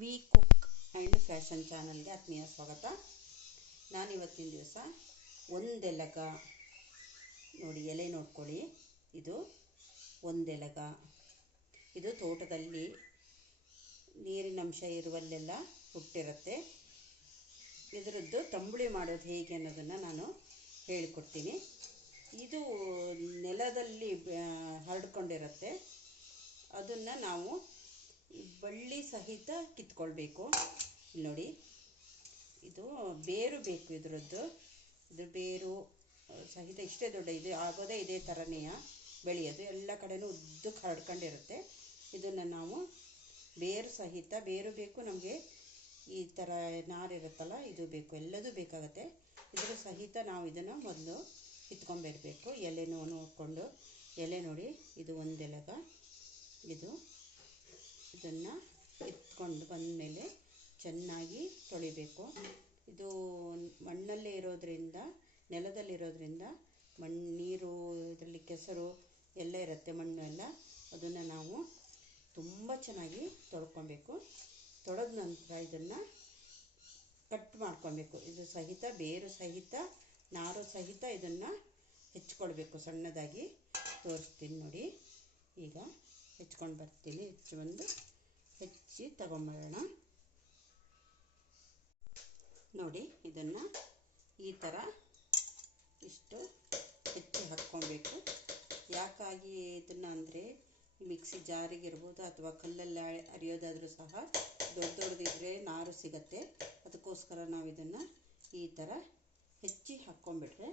V cook and fashion ಚಾನಲ್ಗೆ ಆತ್ಮೀಯ ಸ್ವಾಗತ. ನಾನು ಇವತ್ತಿನ ದಿವಸ ಒಂದೆಲಗ, ನೋಡಿ ಎಲೆ ನೋಡ್ಕೊಳ್ಳಿ. ಇದು ಒಂದೆಲಗ. ಇದು ತೋಟದಲ್ಲಿ ನೀರಿನಂಶ ಇರುವಲ್ಲೆಲ್ಲ ಹುಟ್ಟಿರುತ್ತೆ. ಇದರದ್ದು ತಂಬುಳಿ ಮಾಡೋದು ಹೇಗೆ ಅನ್ನೋದನ್ನು ನಾನು ಹೇಳಿಕೊಡ್ತೀನಿ. ಇದು ನೆಲದಲ್ಲಿ ಹರಡ್ಕೊಂಡಿರುತ್ತೆ. ಅದನ್ನು ನಾವು ಬಳ್ಳಿ ಸಹಿತ ಕಿತ್ಕೊಳ್ಬೇಕು. ನೋಡಿ. ಇದು ಬೇರು ಬೇಕು ಇದರದ್ದು. ಇದು ಬೇರು ಸಹಿತ ಇಷ್ಟೇ ದೊಡ್ಡ ಇದು, ಆಗೋದೇ ಇದೇ ಥರನೇ ಬೆಳೆಯೋದು ಎಲ್ಲ ಕಡೆನೂ ಉದ್ದಕ್ಕೆ ಹರಡ್ಕೊಂಡಿರುತ್ತೆ. ಇದನ್ನು ನಾವು ಬೇರು ಸಹಿತ, ಬೇರು ಬೇಕು ನಮಗೆ ಈ ಥರ ನಾರಿರುತ್ತಲ್ಲ ಇದು ಬೇಕು, ಎಲ್ಲದೂ ಬೇಕಾಗುತ್ತೆ. ಇದರ ಸಹಿತ ನಾವು ಇದನ್ನು ಮೊದಲು ಕಿತ್ಕೊಂಬರ್ಬೇಕು ಎಲೆನೂ ನೋಡಿಕೊಂಡು. ಎಲೆ ನೋಡಿ, ಇದು ಒಂದೆಲಗ. ಇದು ಇದನ್ನು ಎತ್ಕೊಂಡು ಬಂದಮೇಲೆ ಚೆನ್ನಾಗಿ ತೊಳಿಬೇಕು. ಇದು ಮಣ್ಣಲ್ಲೇ ಇರೋದ್ರಿಂದ ನೆಲದಲ್ಲಿರೋದ್ರಿಂದ ಮಣ್ಣು ನೀರು ಇದರಲ್ಲಿ ಕೆಸರು ಎಲ್ಲ ಇರುತ್ತೆ ಮಣ್ಣು ಎಲ್ಲ. ಅದನ್ನು ನಾವು ತುಂಬ ಚೆನ್ನಾಗಿ ತೊಳ್ಕೊಬೇಕು. ತೊಳೆದ ನಂತರ ಇದನ್ನು ಕಟ್ ಮಾಡ್ಕೊಬೇಕು. ಇದು ಸಹಿತ, ಬೇರು ಸಹಿತ, ನಾರು ಸಹಿತ ಇದನ್ನು ಹೆಚ್ಕೊಳ್ಬೇಕು. ಸಣ್ಣದಾಗಿ ತೋರಿಸ್ತೀನಿ ನೋಡಿ. ಈಗ ಹೆಚ್ಕೊಂಡು ಬರ್ತೀನಿ. ಹೆಚ್ಚು ಬಂದು ಹೆಚ್ಚಿ ತಗೊಂಬರೋಣ. ನೋಡಿ, ಇದನ್ನು ಈ ಥರ ಇಷ್ಟು ಹೆಚ್ಚಿ ಹಾಕ್ಕೊಬೇಕು. ಯಾಕಾಗಿ ಇದನ್ನು ಅಂದರೆ ಮಿಕ್ಸಿ ಜಾರಿಗಿರ್ಬೋದು ಅಥವಾ ಕಲ್ಲಲ್ಲಿ ಅರಿಯೋದಾದರೂ ಸಹ ದೊಡ್ಡ ದೊಡ್ಡದಿದ್ರೆ ನಾರು ಸಿಗತ್ತೆ. ಅದಕ್ಕೋಸ್ಕರ ನಾವು ಇದನ್ನು ಈ ಥರ ಹೆಚ್ಚಿ ಹಾಕ್ಕೊಂಬಿಟ್ರೆ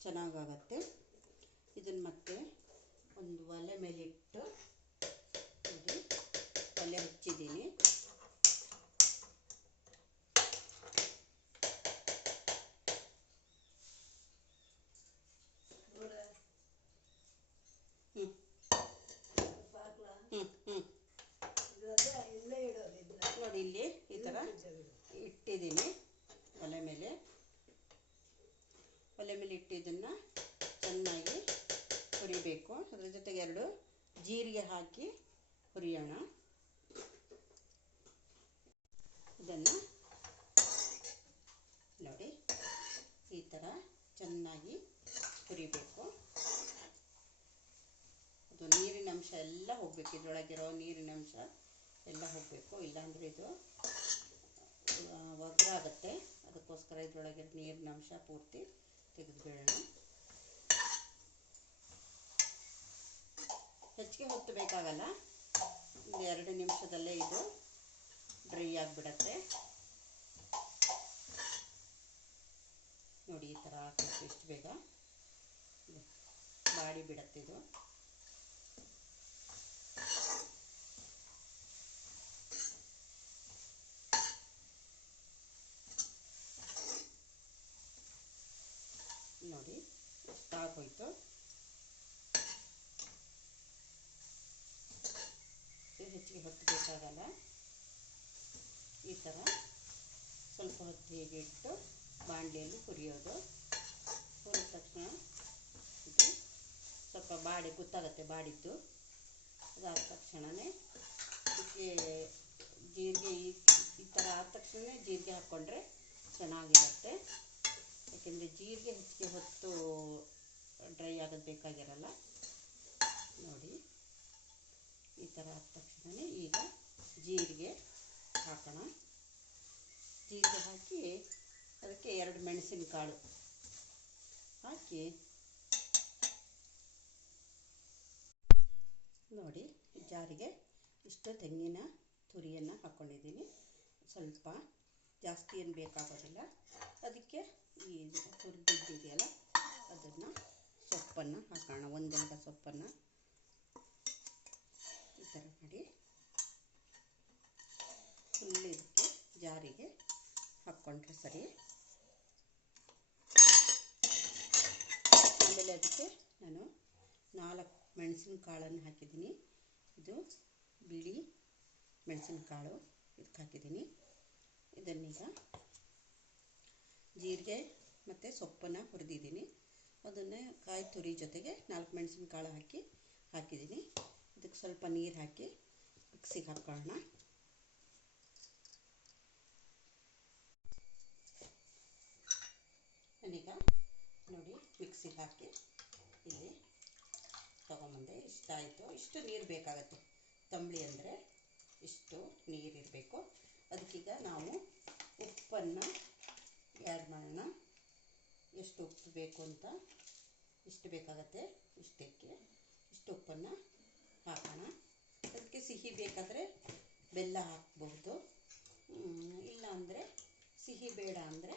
ಚೆನ್ನಾಗಾಗತ್ತೆ ಇದನ್ನು ಮತ್ತೆ ಒಂದು ಒಲೆ ಮೇಲಿಟ್ಟು ನೋಡಿ ಒಲೆ ಹಚ್ಚಿದ್ದೀನಿ ಹ್ಞೂ ಹ್ಞೂ ಹ್ಞೂ ನೋಡಿ ಇಲ್ಲಿ ಈ ಥರ ಇಟ್ಟಿದ್ದೀನಿ ಒಲೆ ಮೇಲೆ. ಒಲೆ ಮೇಲೆ ಇಟ್ಟು ಚೆನ್ನಾಗಿ ಹುರಿಬೇಕು. ಅದರ ಜೊತೆಗೆ ಎರಡು ಜೀರಿಗೆ ಹಾಕಿ ಹುರಿಯೋಣ. ಇದನ್ನು ನೋಡಿ, ಈ ಥರ ಚೆನ್ನಾಗಿ ಹುರಿಬೇಕು. ಅದು ನೀರಿನ ಅಂಶ ಎಲ್ಲ ಹೋಗಬೇಕು. ಇದರೊಳಗಿರೋ ನೀರಿನ ಅಂಶ ಎಲ್ಲ ಹೋಗಬೇಕು. ಇಲ್ಲಾಂದರೆ ಇದು ಆ, ಆಗುತ್ತೆ. ಅದಕ್ಕೋಸ್ಕರ ಇದರೊಳಗೆ ನೀರಿನ ಅಂಶ ಪೂರ್ತಿ ತೆಗೆದುಬಿಡೋಣ. ಹೆಚ್ಚಿಗೆ ಹೊತ್ತು ಬೇಕಾಗಲ್ಲ ಒಂದು ಎರಡು ನಿಮಿಷದಲ್ಲೇ ಇದು ಡ್ರೈ ಆಗಿಬಿಡತ್ತೆ. ನೋಡಿ ಈ ಥರ ಹಾಕಬೇಕು ಇಷ್ಟು ಬೇಗ ಬಾಡಿ ಬಿಡತ್ತೆ ಇದು ನೋಡಿ ಇಷ್ಟು ಆಗೋಯ್ತು ಇದು ಹೆಚ್ಚಿಗೆ ಹೊತ್ತು ಬೇಕಾಗಲ್ಲ. ಈ ಥರ ಸ್ವಲ್ಪ ಹೊತ್ತು ಹೀಗೆ ಇಟ್ಟು ಬಾಣಲೆಯಲ್ಲಿ ಕುರಿಯೋದು ಹುರಿದ ತಕ್ಷಣ ಇದು ಸ್ವಲ್ಪ ಬಾಡಿ ಗೊತ್ತಾಗತ್ತೆ ಬಾಡಿದ್ದು. ಅದಾದ ತಕ್ಷಣವೇ ಇದಕ್ಕೆ ಜೀರಿಗೆ ಈ ಥರ ಆದ ತಕ್ಷಣ ಜೀರಿಗೆ ಹಾಕ್ಕೊಂಡ್ರೆ ಚೆನ್ನಾಗಿರುತ್ತೆ. ಯಾಕೆಂದರೆ ಜೀರಿಗೆ ಹೆಚ್ಚಿಗೆ ಹೊತ್ತು ಡ್ರೈ ಆಗೋದು ಬೇಕಾಗಿರಲ್ಲ. ನೋಡಿ, ಈ ಥರ ಆದ ತಕ್ಷಣ ಈಗ ಜೀರಿಗೆ ಹಾಕೋಣ. ಜೀರಿಗೆ ಹಾಕಿ ಅದಕ್ಕೆ ಎರಡು ಮೆಣಸಿನಕಾಳು ಹಾಕಿ. ನೋಡಿ ಜಾರಿಗೆ ಇಷ್ಟು ತೆಂಗಿನ ತುರಿಯನ್ನು ಹಾಕ್ಕೊಂಡಿದ್ದೀನಿ ಸ್ವಲ್ಪ ಜಾಸ್ತಿ ಏನು ಬೇಕಾಗೋದಿಲ್ಲ. ಅದಕ್ಕೆ ಈ ಹುರಿದಿದ್ದಿದೆಯಲ್ಲ ಅದನ್ನು ಸೊಪ್ಪನ್ನು ಹಾಕೋಣ ಒಂದೆಲಗ ಸೊಪ್ಪನ್ನು. ಈ ಥರ ಮಾಡಿ. ಫುಲ್ ಇದಕ್ಕೆ ಜಾರಿಗೆ ಹಾಕ್ಕೊಂಡ್ರೆ ಸರಿ. ಆಮೇಲೆ ಅದಕ್ಕೆ ನಾನು ನಾಲ್ಕು ಮೆಣಸಿನಕಾಳನ್ನು ಹಾಕಿದ್ದೀನಿ. ಇದು ಬಿಳಿ ಮೆಣಸಿನಕಾಳು ಇದಕ್ಕೆ ಹಾಕಿದ್ದೀನಿ. ಇದನ್ನೀಗ ಜೀರಿಗೆ ಮತ್ತು ಸೊಪ್ಪನ್ನು ಹುರಿದಿದ್ದೀನಿ. ಅದನ್ನೇ ಕಾಯಿ ತುರಿ ಜೊತೆಗೆ ನಾಲ್ಕು ಮೆಣಸಿನ ಕಾಳು ಹಾಕಿ ಹಾಕಿದ್ದೀನಿ. ಇದಕ್ಕೆ ಸ್ವಲ್ಪ ನೀರು ಹಾಕಿ ಮಿಕ್ಸಿಗೆ ಹಾಕ್ಕೊಳ್ಳೋಣ ನಾನೀಗ ನೋಡಿ ಮಿಕ್ಸಿಗೆ ಹಾಕಿ ಇಲ್ಲಿ ತೊಗೊಂಬಂದೆ. ಇಷ್ಟಾಯಿತು ಇಷ್ಟು ನೀರು ಬೇಕಾಗುತ್ತೆ. ತಂಬಳಿ ಅಂದರೆ ಇಷ್ಟು ನೀರಿರಬೇಕು ಅದಕ್ಕೀಗ ನಾವು ಉಪ್ಪನ್ನು ಆ್ಯಡ್ ಮಾಡೋಣ. ಎಷ್ಟು ಉಪ್ಪು ಬೇಕು ಅಂತ ಇಷ್ಟು ಬೇಕಾಗತ್ತೆ ಇಷ್ಟಕ್ಕೆ, ಇಷ್ಟು ಉಪ್ಪನ್ನು ಹಾಕೋಣ. ಅದಕ್ಕೆ ಸಿಹಿ ಬೇಕಾದರೆ ಬೆಲ್ಲ ಹಾಕ್ಬಹುದು ಇಲ್ಲ ಅಂದರೆ ಸಿಹಿ ಬೇಡ ಅಂದರೆ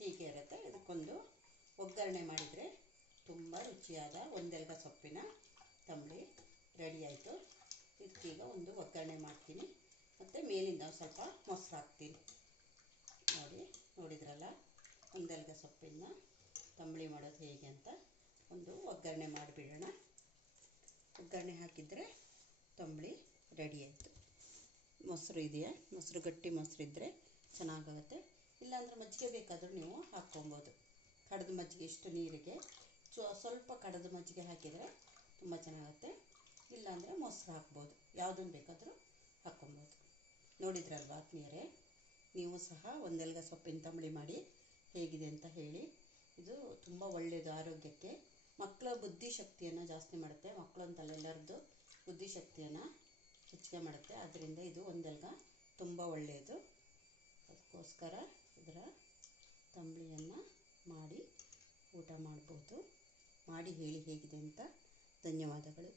ಹೀಗೆ ಇರುತ್ತೆ. ಇದಕ್ಕೊಂದು ಒಗ್ಗರಣೆ ಮಾಡಿದರೆ ತುಂಬ ರುಚಿಯಾದ ಒಂದೆಲ್ಗ ಸೊಪ್ಪಿನ ತಂಬಳಿ ರೆಡಿ ಆಯಿತು. ಇದಕ್ಕೀಗ ಒಂದು ಒಗ್ಗರಣೆ ಮಾಡ್ತೀನಿ. ಮತ್ತು ಮೇಲಿಂದ ಸ್ವಲ್ಪ ಮೊಸರು ಹಾಕ್ತೀನಿ. ನೋಡಿ, ನೋಡಿದ್ರಲ್ಲ? ಒಂದೆಲ್ಗ ಸೊಪ್ಪಿನ ತಂಬಳಿ ಮಾಡೋದು ಹೇಗೆ ಅಂತ ಒಂದು ಒಗ್ಗರಣೆ ಮಾಡಿಬಿಡೋಣ. ಒಗ್ಗರಣೆ ಹಾಕಿದರೆ ತಂಬಳಿ ರೆಡಿ ಆಯಿತು. ಮೊಸರು ಇದೆಯಾ? ಮೊಸರು, ಗಟ್ಟಿ ಮೊಸರು ಇದ್ದರೆ ಚೆನ್ನಾಗಾಗುತ್ತೆ. ಇಲ್ಲಾಂದ್ರೆ ಮಜ್ಜಿಗೆ ಬೇಕಾದರೂ ನೀವು ಹಾಕ್ಕೊಬೋದು. ಕಡ್ದು ಮಜ್ಜಿಗೆ, ಇಷ್ಟು ನೀರಿಗೆ ಸ್ವ- ಸ್ವಲ್ಪ ಕಡ್ದು ಮಜ್ಜಿಗೆ ಹಾಕಿದರೆ ತುಂಬ ಚೆನ್ನಾಗುತ್ತೆ. ಇಲ್ಲಾಂದರೆ ಮೊಸರು ಹಾಕ್ಬೋದು. ಯಾವುದನ್ನು ಬೇಕಾದರೂ ಹಾಕ್ಕೊಬೋದು. ನೋಡಿದ್ರಲ್ವಾ ಆತ್ಮೀಯರೇ? ನೀವು ಸಹ ಒಂದೆಲ್ಗ ಸೊಪ್ಪಿನ ತಂಬಳಿ ಮಾಡಿ ಹೇಗಿದೆ ಅಂತ ಹೇಳಿ, ಇದು ತುಂಬ ಒಳ್ಳೆಯದು ಆರೋಗ್ಯಕ್ಕೆ. ಮಕ್ಕಳ ಬುದ್ಧಿಶಕ್ತಿಯನ್ನು ಜಾಸ್ತಿ ಮಾಡುತ್ತೆ. ಮಕ್ಕಳು ಅಂತಲ್ಲ ಎಲ್ಲರದ್ದು ಬುದ್ಧಿಶಕ್ತಿಯನ್ನು ಹೆಚ್ಚಿಗೆ ಮಾಡುತ್ತೆ. ಆದ್ದರಿಂದ ಇದು ಒಂದೆಲ್ಗ ತುಂಬ ಒಳ್ಳೆಯದು ಅದಕ್ಕೋಸ್ಕರ ಇದರ ತಂಬಳಿಯನ್ನು ಮಾಡಿ ಊಟ ಮಾಡ್ಬೋದು. ಮಾಡಿ ಹೇಳಿ ಹೇಗಿದೆ ಅಂತ ಧನ್ಯವಾದಗಳು.